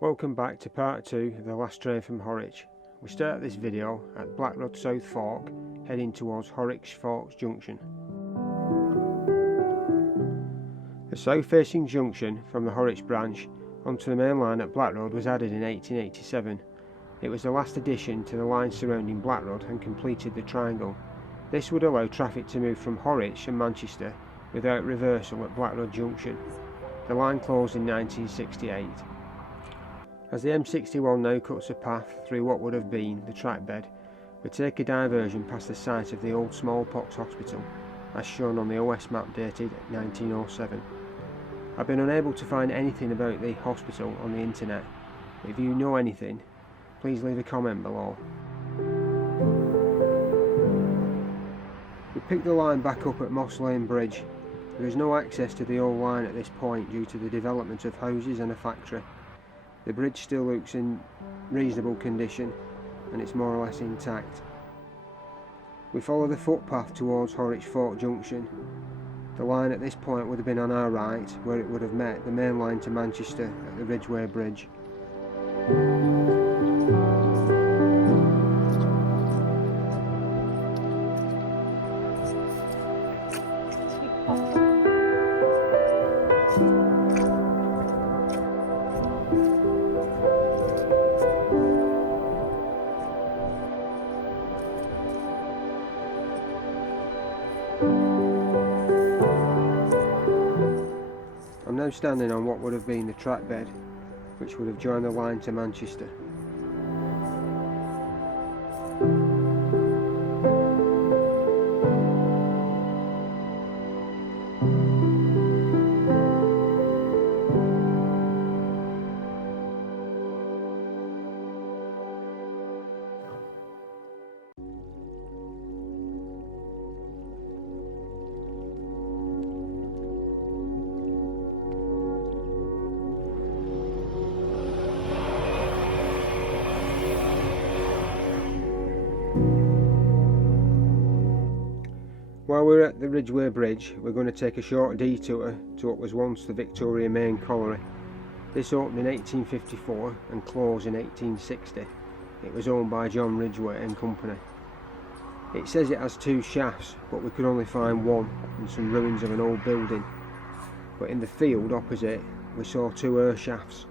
Welcome back to part 2 of the last train from Horwich. We start this video at Blackroad South Fork, heading towards Horwich Fork Junction. The south facing junction from the Horwich branch onto the main line at Blackroad was added in 1887. It was the last addition to the line surrounding Blackroad and completed the triangle. This would allow traffic to move from Horwich and Manchester without reversal at Blackroad Junction. The line closed in 1968. As the M61 now cuts a path through what would have been the track bed, we take a diversion past the site of the old smallpox hospital, as shown on the OS map dated 1907. I've been unable to find anything about the hospital on the internet. If you know anything, please leave a comment below. We pick the line back up at Moss Lane Bridge. There is no access to the old line at this point due to the development of houses and a factory. The bridge still looks in reasonable condition and it's more or less intact. We follow the footpath towards Horwich Fork Junction. The line at this point would have been on our right, where it would have met the main line to Manchester at the Ridgeway Bridge. I'm now standing on what would have been the track bed, which would have joined the line to Manchester. While we're at the Ridgeway Bridge, we're going to take a short detour to what was once the Victoria Main Colliery. This opened in 1854 and closed in 1860. It was owned by John Ridgway and Company. It says it has 2 shafts, but we could only find one and some ruins of an old building. But in the field opposite, we saw 2 earth shafts.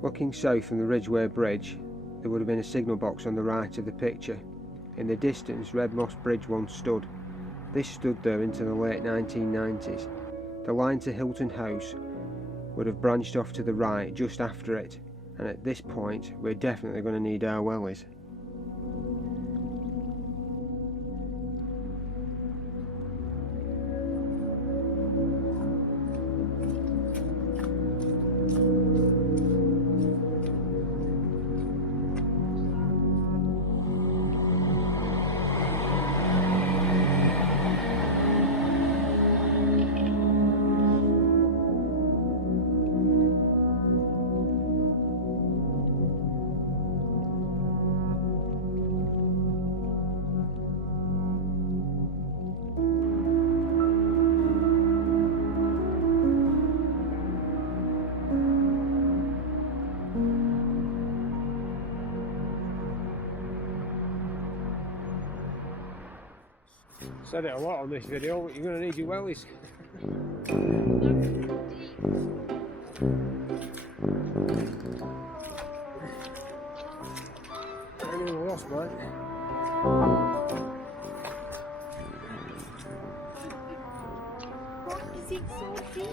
Looking south from the Ridgeway Bridge, there would have been a signal box on the right of the picture. In the distance, Red Moss Bridge once stood. This stood there into the late 1990s. The line to Hilton House would have branched off to the right just after it, and at this point we're definitely going to need our wellies. Said it a lot on this video, but you're going to need your wellies. Anyone lost, mate? Why is it so deep?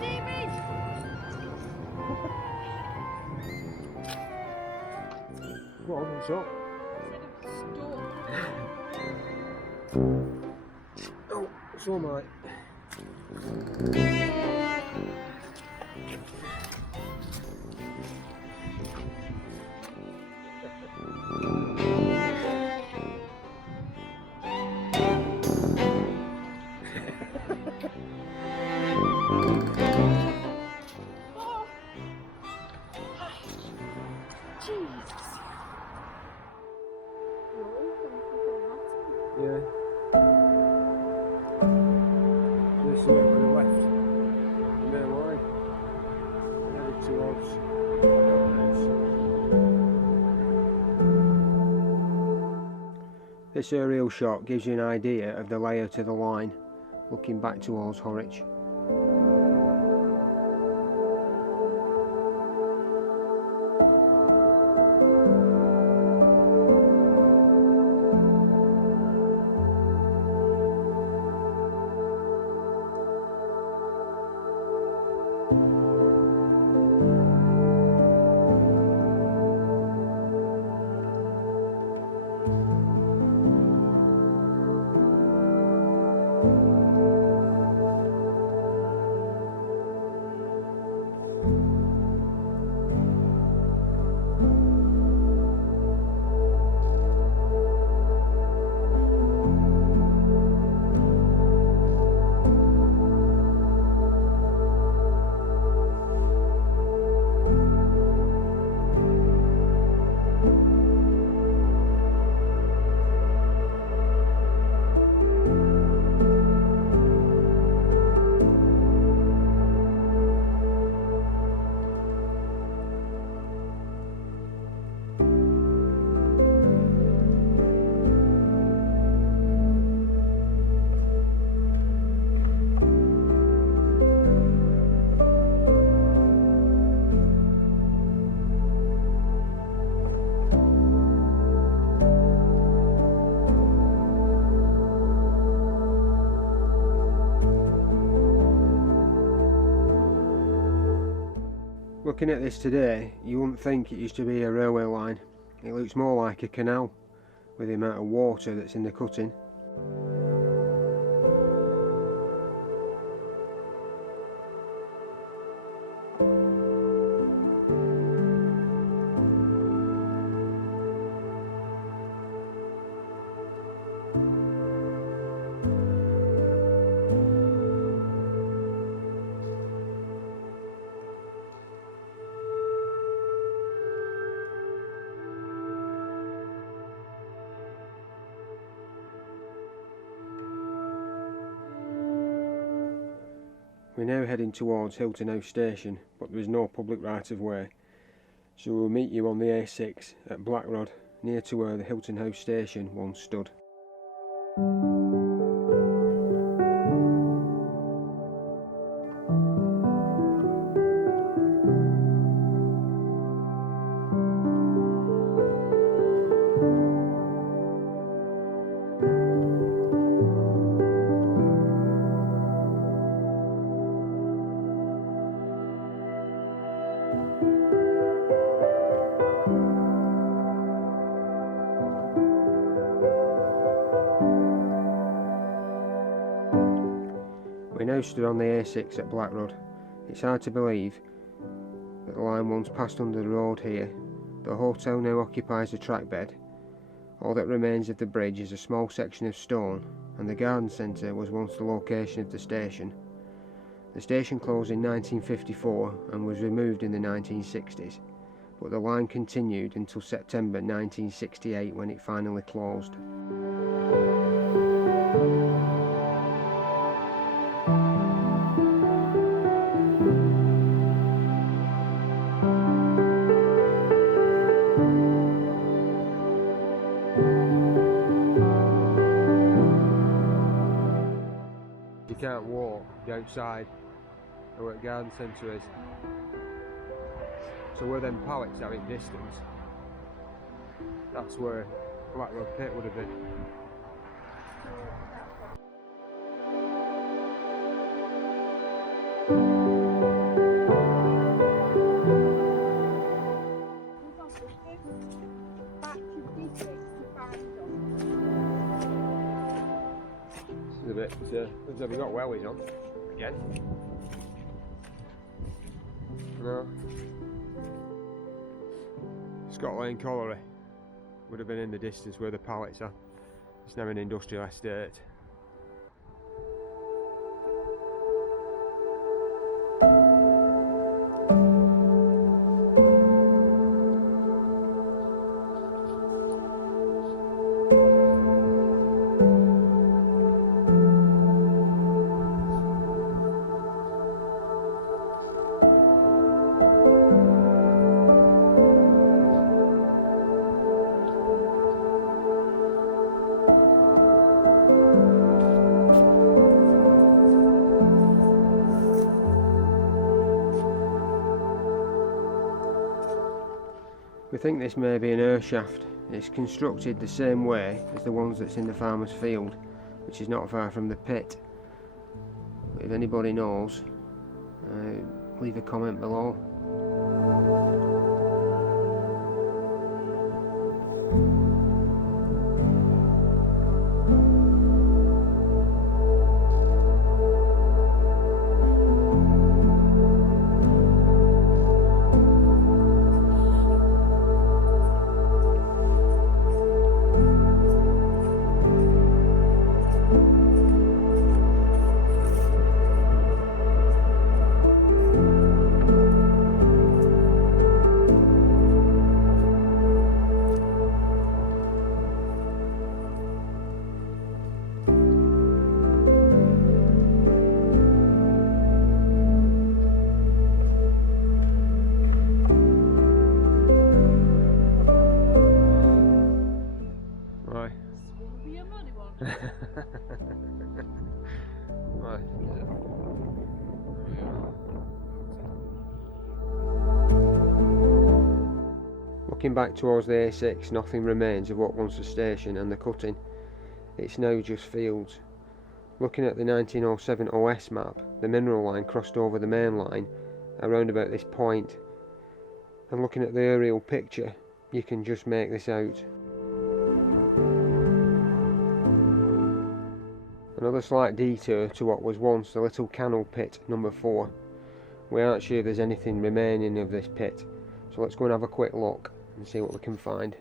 David! What? What's up? Oh, so am I. Oh, Jesus. Yeah. This is where we left the main line. Headed towards Hilton. This aerial shot gives you an idea of the layout of the line, looking back towards Horwich. Looking at this today, you wouldn't think it used to be a railway line. It looks more like a canal, with the amount of water that's in the cutting. We're now heading towards Hilton House Station, but there is no public right of way, so we'll meet you on the A6 at Blackrod, near to where the Hilton House Station once stood. We now stood on the A6 at Blackrod. It's hard to believe that the line once passed under the road here. The hotel now occupies the track bed. All that remains of the bridge is a small section of stone, and the garden centre was once the location of the station. The station closed in 1954 and was removed in the 1960s, but the line continued until September 1968 when it finally closed. You can't walk outside where the garden centre is. So where them pallets are in distance, that's where Black Road Pit would have been. This is a bit, looks like we got wellies on again. No. Scott Lane Colliery would have been in the distance where the pallets are. It's now an industrial estate. We think this may be an earth shaft. It's constructed the same way as the ones that's in the farmer's field, which is not far from the pit. But if anybody knows, leave a comment below. Looking back towards the A6, nothing remains of what once the station and the cutting. It's now just fields. Looking at the 1907 OS map, the mineral line crossed over the main line around about this point, and looking at the aerial picture, you can just make this out. Another slight detour to what was once the little canal pit number 4. We aren't sure if there's anything remaining of this pit, so let's go and have a quick look and see what we can find.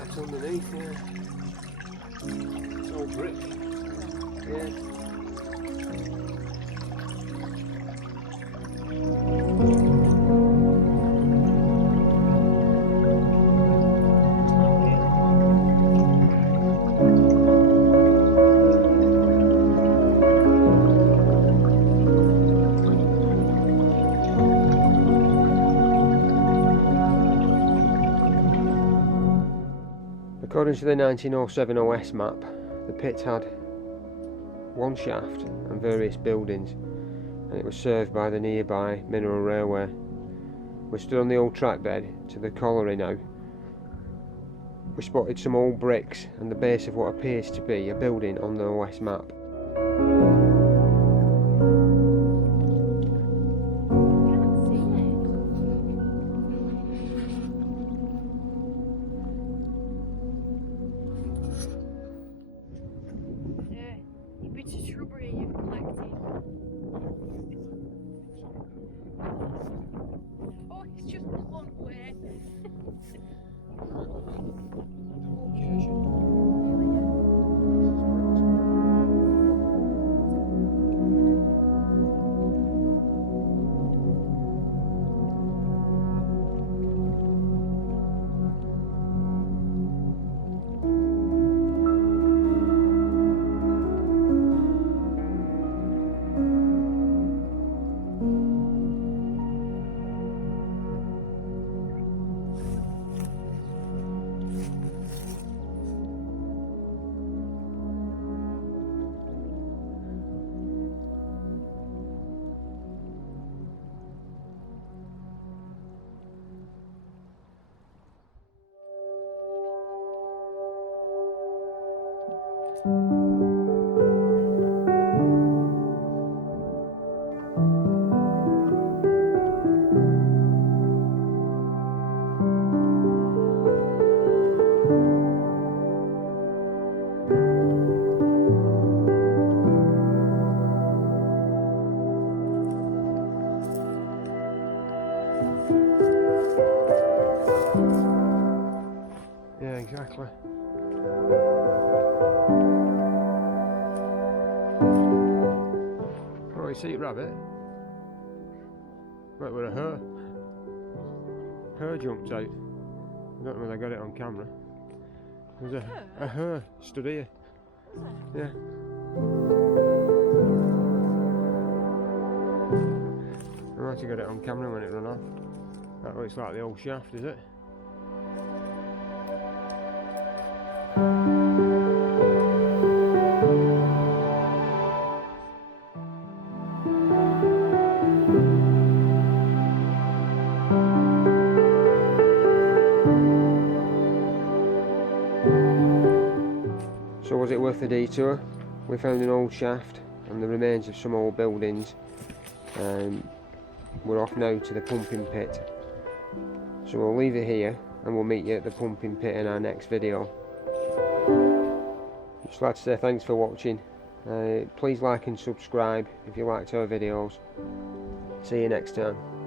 It's underneath, yeah. It's all brick. Yeah. According to the 1907 OS map, the pit had one shaft and various buildings. and it was served by the nearby mineral railway. We're stood on the old track bed to the colliery now. We spotted some old bricks and the base of what appears to be a building on the OS map. Bits of shrubbery you've collected. Oh, it's just one way. Yeah, exactly. Oh, you see a rabbit? Right, with a hare. Hare jumped out. I don't know whether I got it on camera. There's a hare stood here. Yeah. I might have got it on camera when it ran off. That looks like the old shaft, is it? So was it worth the detour? We found an old shaft and the remains of some old buildings. We're off now to the pumping pit. So we'll leave it here and we'll meet you at the pumping pit in our next video. Just like to say thanks for watching. Please like and subscribe if you liked our videos. See you next time.